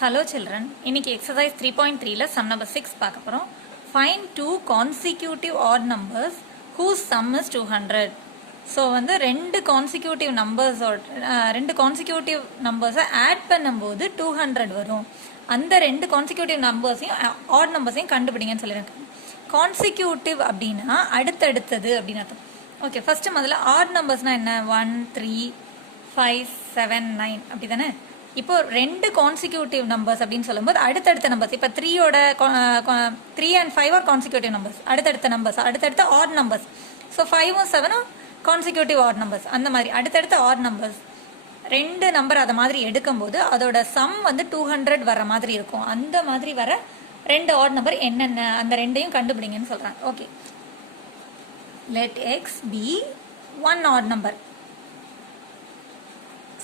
Hello children, இன்னைக்கு exercise 3.3ல sum number 6 பார்க்க போறோம். Find two consecutive odd numbers whose sum is 200. So வந்து ரெண்டு consecutive numbers add பண்ணும்போது 200 வரும். அந்த ரெண்டு consecutive numbersையும் odd numbersையும் கண்டுபிடிங்கன்னு சொல்லிருக்கேன். Consecutive அப்படின்னா அடுத்தடுத்தது அப்படின்னு அர்த்தம். ஓகே, ஃபர்ஸ்ட் முதல்ல odd numbersனா என்ன? 1 3 5 7 9 அப்படிதானே? இப்போ ரெண்டு கான்சிக்யூட்டிவ் நம்பர்ஸ் அப்படின்னு சொல்லும்போது அடுத்தடுத்த நம்பர்ஸ். இப்போ 3 and 5 ஆர் கான்சிக்யூட்டிவ் நம்பர்ஸ், அடுத்தடுத்த நம்பர்ஸ், அடுத்தடுத்த ஆட் நம்பர்ஸ். ஸோ 5ம் 7ம் கான்சிக்யூட்டிவ் ஆட் நம்பர்ஸ். அந்த மாதிரி அடுத்தடுத்த ஆட் நம்பர்ஸ் ரெண்டு நம்பர் அதை மாதிரி எடுக்கும்போது அதோட சம் வந்து 200 வர மாதிரி இருக்கும். அந்த மாதிரி வர ரெண்டு ஆட் நம்பர் என்னென்ன, அந்த ரெண்டையும் கண்டுபிடிங்கன்னு சொல்கிறாங்க. Okay, let x be one odd number.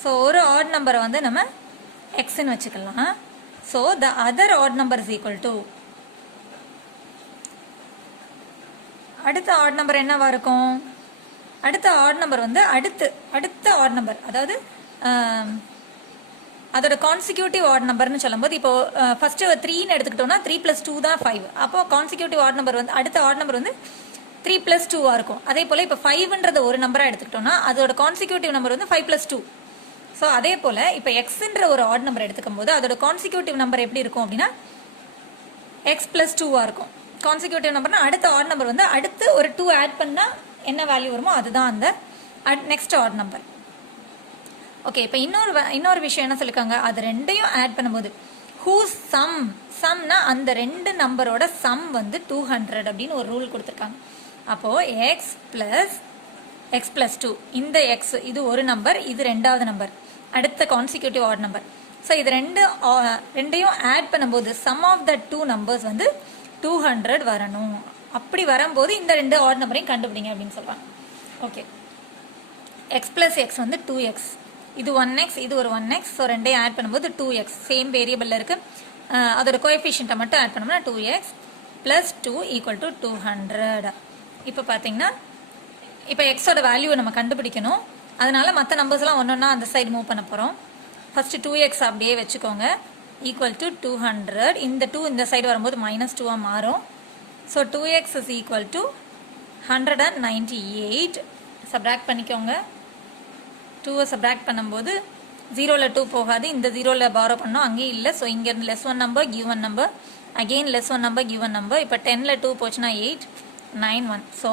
So ஒரு ஆட் நம்பரை வந்து நம்ம எக்ஸ்ன்னு வச்சுக்கலாம். So the other odd number is equal to, அடுத்த ஆட் நம்பர் என்னவா இருக்கும்? அடுத்த ஆட் நம்பர் வந்து அடுத்த ஆட் நம்பர், அதாவது அதோட கான்சிக்யூட்டிவ் ஆட் நம்பர்னு சொல்லும்போது இப்போ ஃபர்ஸ்ட் 3ன்னு எடுத்துக்கிட்டோம்னா 3 + 2 தான் 5. அப்போ கான்சிக்யூட்டிவ் ஆட் நம்பர் வந்து அடுத்த ஆட் நம்பர் வந்து 3 + 2 இருக்கும். அதே போல் இப்போ 5ன்றது ஒரு நம்பராக எடுத்துக்கிட்டோம்னா அதோட கான்சிக்யூட்டிவ் நம்பர் வந்து 5 + 2. ஸோ அதே போல் இப்போ எக்ஸ்ன்ற ஒரு ஆட் நம்பர் எடுத்துக்கும் போது அதோட கான்சிக்யூட்டிவ் நம்பர் எப்படி இருக்கும் அப்படின்னா எக்ஸ் + 2 இருக்கும். கான்சிக்யூட்டிவ் நம்பர்னா அடுத்த ஆட் நம்பர் வந்து அடுத்து ஒரு 2 ஆட் பண்ணால் என்ன வேல்யூ வருமோ அதுதான் அந்த நெக்ஸ்ட் ஆட் நம்பர். ஓகே, இப்போ இன்னொரு விஷயம் என்ன சொல்லியிருக்காங்க? அது ரெண்டையும் ஆட் பண்ணும்போது ஹூஸ் சம்னா அந்த ரெண்டு நம்பரோட சம் வந்து 200 அப்படின்னு ஒரு ரூல் கொடுத்துருக்காங்க. அப்போது எக்ஸ் + 2, இந்த எக்ஸ் இது ஒரு நம்பர், இது ரெண்டாவது நம்பர், அடுத்த கான்சிக்யூட்டிவ் ஆட் நம்பர். ஸோ இது ரெண்டையும் ஆட் பண்ணும்போது sum of the two numbers வந்து 200 வரணும். அப்படி வரும்போது இந்த ரெண்டு ஆட் நம்பரையும் கண்டுபிடிங்க அப்படின்னு சொல்கிறாங்க. ஓகே, எக்ஸ் + எக்ஸ் வந்து 2x, இது 1x, இது ஒரு 1x. ஸோ ரெண்டையும் ஆட் பண்ணும்போது 2x, சேம் வேரியபிளில் இருக்குது. அதோட கோஎஃபிஷியண்ட்டை மட்டும் ஆட் பண்ணோம்னா 2x + 2 = 200. இப்போ பார்த்தீங்கன்னா இப்போ எக்ஸோட வேல்யூவை நம்ம கண்டுபிடிக்கணும். அதனால மற்ற நம்பர்ஸ்லாம் ஒன்றா அந்த சைடு மூவ் பண்ண போகிறோம். ஃபஸ்ட்டு 2x அப்படியே வச்சுக்கோங்க, = 200. இந்த 2 இந்த சைடு வரும்போது -2 மாறும். So 2x = 198. சப்ராக்ட் பண்ணிக்கோங்க. 2 சப்ராக்ட் பண்ணும்போது 0ல் 2 போகாது, இந்த 0ல் பாரோ பண்ணோம், அங்கேயும் இல்லை. ஸோ இங்கேருந்து +1 number given number, again +1 number given number. இப்போ 10ல் 2 போச்சுன்னா 8 9 1. ஸோ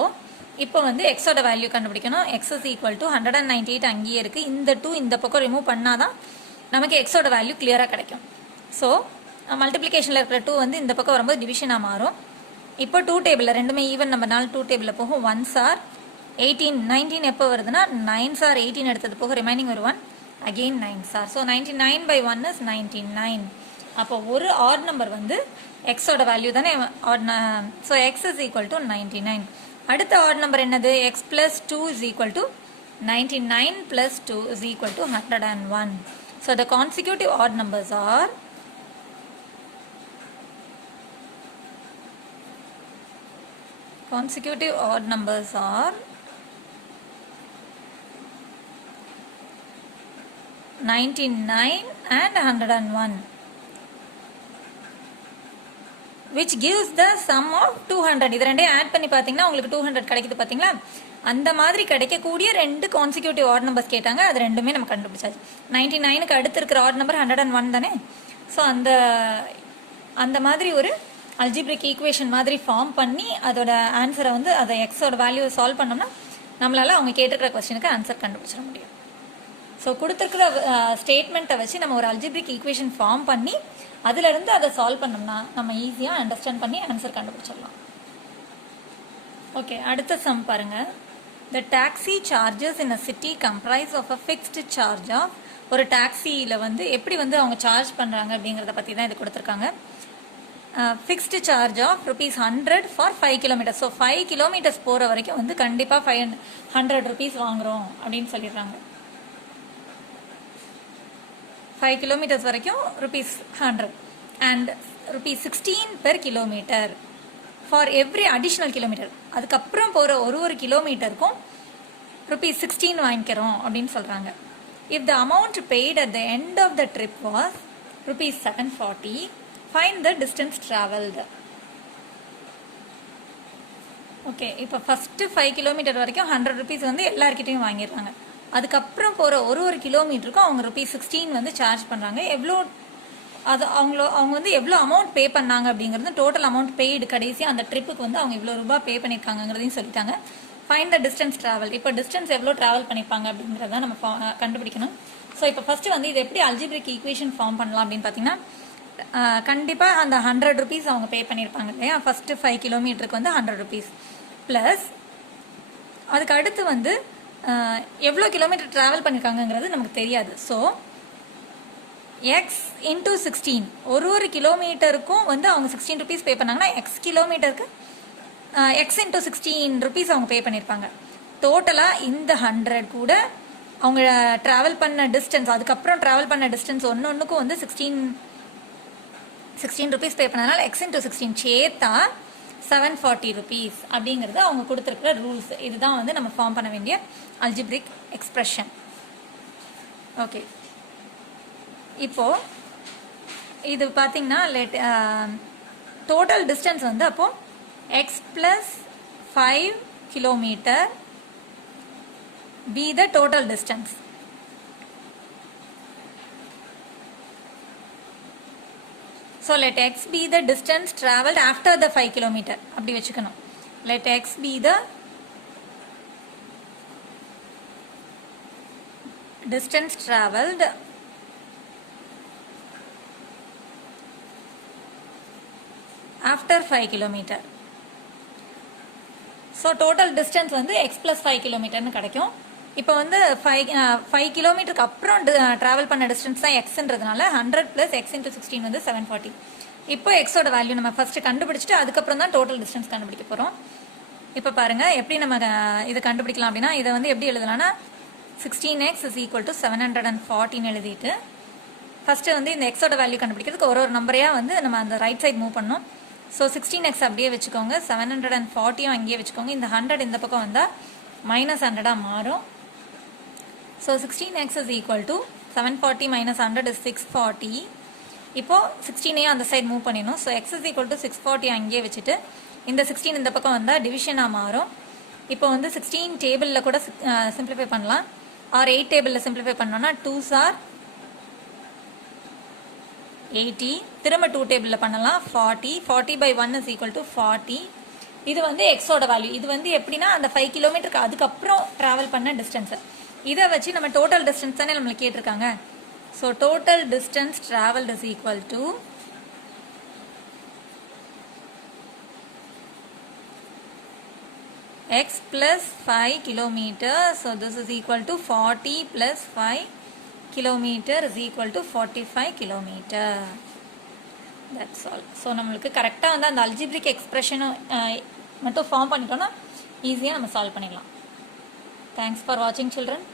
இப்போ வந்து எக்ஸோட வேல்யூ கண்டுபிடிக்கணும். எக்ஸ் = 198 அங்கேயே இருக்குது. இந்த 2 இந்த பக்கம் ரிமூவ் பண்ணால் தான் நமக்கு எக்ஸோட வேல்யூ கிளியராக கிடைக்கும். ஸோ மல்டிப்ளிகேஷனில் இருக்கிற 2 வந்து இந்த பக்கம் வரும்போது டிவிஷனாக மாறும். இப்போ 2 டேபிளில் ரெண்டுமே ஈவன் நம்பர்னால 2 டேபிளில் போகும். 1s are 18, 19 எப்போ வருதுன்னா 9s are 18 எடுத்தது போக ரிமைனிங் ஒரு 1, again 9s are. So 99/1 is 99. அப்போ ஒரு ஆட் நம்பர் வந்து எக்ஸோட வேல்யூ தானே ஆட். So X = 99. அடுத்த ஆட் நம்பர் என்னது? X + 2 = 99 + 2 = 101. So the consecutive odd numbers are 99 and 101, which gives the sum of 200. இது ரெண்டையும் ஆட் பண்ணி பார்த்தீங்கன்னா உங்களுக்கு 200 கிடைக்குது. பார்த்தீங்களா? அந்த மாதிரி கிடைக்கக்கூடிய ரெண்டு கான்சிக்யூட்டிவ் ஆட் நம்பர்ஸ் கேட்டாங்க. அது ரெண்டுமே நம்ம கண்டுபிடிச்சாச்சு. 99க்கு அடுத்து இருக்கிற ஆட் நம்பர் 101 தானே. ஸோ அந்த மாதிரி ஒரு அல்ஜிப்ரிக் ஈக்குவேஷன் மாதிரி ஃபார்ம் பண்ணி அதோட ஆன்சரை வந்து அதை எக்ஸோட வேல்யூவை சால்வ் பண்ணோம்னா நம்மளால அவங்க கேட்டிருக்கிற கொஸ்டினுக்கு ஆன்சர் கண்டுபிடிச்சிட முடியும். ஸோ கொடுத்துருக்கிற ஸ்டேட்மெண்ட்டை வச்சு நம்ம ஒரு அல்ஜிப்ரிக் ஈக்குவேஷன் ஃபார்ம் பண்ணி அதிலிருந்து அதை சால்வ் பண்ணோம்னா நம்ம ஈஸியாக அண்டர்ஸ்டாண்ட் பண்ணி ஆன்சர் கண்டுபிடிச்சிடலாம். ஓகே, அடுத்த சம் பாருங்கள். The taxi charges in a city comprise of a fixed charge of, ஒரு டாக்ஸியில் வந்து எப்படி வந்து அவங்க சார்ஜ் பண்ணுறாங்க அப்படிங்கிறத பற்றி தான் இது கொடுத்துருக்காங்க. Fixed charge of ₹100 for 5 kilometers. So 5 kilometers போகிற வரைக்கும் வந்து கண்டிப்பாக 500 rupees வாங்குகிறோம் அப்படின்னு சொல்லிடுறாங்க. 5 kilometers வரைக்கும் ₹100 and ₹16 per kilometer for every additional kilometer. அதுக்கப்புறம் போகிற ஒரு கிலோமீட்டருக்கும் ₹16 வாங்கிக்கிறோம் அப்படின்னு சொல்கிறாங்க. If the amount paid at the end of the trip was rupees 740. Find the distance traveled. Okay, இப்போ ஃபஸ்ட்டு 5 கிலோமீட்டர் வரைக்கும் 100 ருபீஸ் வந்து எல்லாருக்கிட்டையும் வாங்கிடுறாங்க. அதுக்கப்புறம் போகிற ஒரு கிலோமீட்டருக்கும் அவங்க ₹16 வந்து சார்ஜ் பண்ணுறாங்க. எவ்வளோ அது அவங்க வந்து எவ்வளோ அமௌண்ட் பே பண்ணாங்க அப்படிங்கிறது, டோட்டல் அமௌண்ட் பெய்டு கடைசியாக அந்த ட்ரிப்புக்கு வந்து அவங்க இவ்வளோ ரூபா பே பண்ணியிருக்காங்கிறதையும் சொல்லிட்டாங்க. Find the distance travel. இப்போ டிஸ்டன்ஸ் எவ்வளோ ட்ராவல் பண்ணியிருப்பாங்க அப்படிங்கிறத நம்ம கண்டுபிடிக்கணும். ஸோ இப்போ ஃபஸ்ட்டு வந்து இது எப்படி அல்ஜிப்ரிக் ஈக்குவேஷன் ஃபார்ம் பண்ணலாம் அப்படின்னு பார்த்தீங்கன்னா, கண்டிப்பாக அந்த 100 ருபீஸ் அவங்க பே பண்ணியிருப்பாங்க இல்லையா, ஃபஸ்ட்டு 5 கிலோமீட்டருக்கு வந்து 100 ருபீஸ் ப்ளஸ் அதுக்கு அடுத்து வந்து எவ்வளோ கிலோமீட்டர் ட்ராவல் பண்ணியிருக்காங்கங்கிறது நமக்கு தெரியாது. ஸோ எக்ஸ் இன்டூ 16, ஒரு கிலோமீட்டருக்கும் வந்து அவங்க 16 ருபீஸ் பே பண்ணாங்கன்னா எக்ஸ் கிலோமீட்டருக்கு எக்ஸ் இன்டூ 16 ருபீஸ் அவங்க பே பண்ணியிருப்பாங்க. டோட்டலாக இந்த 100 கூட அவங்க ட்ராவல் பண்ண டிஸ்டன்ஸ், அதுக்கப்புறம் ட்ராவல் பண்ண டிஸ்டன்ஸ் ஒன்றுக்கும் வந்து 16 ருபீஸ் பே பண்ணதுனால எக்ஸ் இன்டூ 16 சேர்த்தா 740 ருபீஸ் அப்படிங்கிறது அவங்க கொடுத்துருக்குற ரூல்ஸ். இதுதான் வந்து நம்ம ஃபார்ம் பண்ண வேண்டிய அல்ஜிப்ரிக் எக்ஸ்பிரஷன். ஓகே, இப்போது இது பார்த்தீங்கன்னா டோட்டல் டிஸ்டன்ஸ் வந்து அப்போது X plus 5 kilometre be the total distance. So let x be the distance traveled after the 5 kilometer. அப்படி வச்சுக்கணும். Let x be the distance traveled after 5 kilometer. So total distance வந்து X plus 5 கிலோமீட்டர்னு கிடைக்கும். இப்போ வந்து 5 கிலோமீட்டருக்கு அப்புறம் ட்ராவல் பண்ண distance தான் எக்ஸ்ன்றதுனால 100 ப்ளஸ் எக்ஸ் இன்ட்டு 16 வந்து 740. இப்போ எக்ஸோட வேல்யூ நம்ம ஃபஸ்ட்டு கண்டுபிடிச்சிட்டு அதுக்கப்புறம் தான் டோட்டல் டிஸ்டன்ஸ் கண்டுபிடிக்க போகிறோம். இப்போ பாருங்கள் எப்படி நம்ம இதை கண்டுபிடிக்கலாம் அப்படின்னா, இதை வந்து எப்படி எழுதலாம்னா 16x is equal to 740 எழுதிட்டு ஃபஸ்ட்டு வந்து இந்த எக்ஸோட வேல்யூ கண்டுபிடிக்கிறதுக்கு ஒரு நம்பரையாக வந்து நம்ம அந்த ரைட் சைட் மூவ் பண்ணணும். ஸோ 16x அப்படியே வச்சுக்கோங்க, 740 அங்கேயே வச்சுக்கோங்க. இந்த 100 இந்த பக்கம் வந்தால் -100 மாறும். So 16x is equal to 740 minus 100 is 640. இப்போது 16 அந்த சைட் மூவ் பண்ணிடணும். So x is equal to 640 அங்கேயே வச்சுட்டு இந்த 16 இந்த பக்கம் வந்தால் டிவிஷனாக மாறும். இப்போ வந்து 16 டேபிளில் கூட சிம்பிளிஃபை பண்ணலாம், ஆர் 8 டேபிளில் சிம்பிளிஃபை பண்ணோன்னா 2s are 80. திரும்ப 2 டேபிளில் பண்ணலாம் 40 by 1 is equal to 40. இது வந்து எக்ஸோட வேல்யூ. இது வந்து எப்படின்னா அந்த 5 கிலோமீட்டருக்கு அதுக்கப்புறம் ட்ராவல் பண்ண டிஸ்டன்ஸு. இதை வச்சு நம்ம டோட்டல் டிஸ்டன்ஸ் தானே நம்மளுக்கு கேட்டிருக்காங்க. So total distance travelled is equal to x plus 5 kilometer. So this is equal to 40 plus 5 kilometer is equal to 45 kilometer. That's all. So நம்மளுக்கு கரெக்டாக வந்து அந்த அல்ஜிப்ரிக் எக்ஸ்பிரஷனும் மட்டும் ஃபார்ம் பண்ணிட்டோன்னா ஈஸியாக நம்ம சால்வ் பண்ணிடலாம். தேங்க்ஸ் ஃபார் வாட்சிங் சில்ட்ரன்.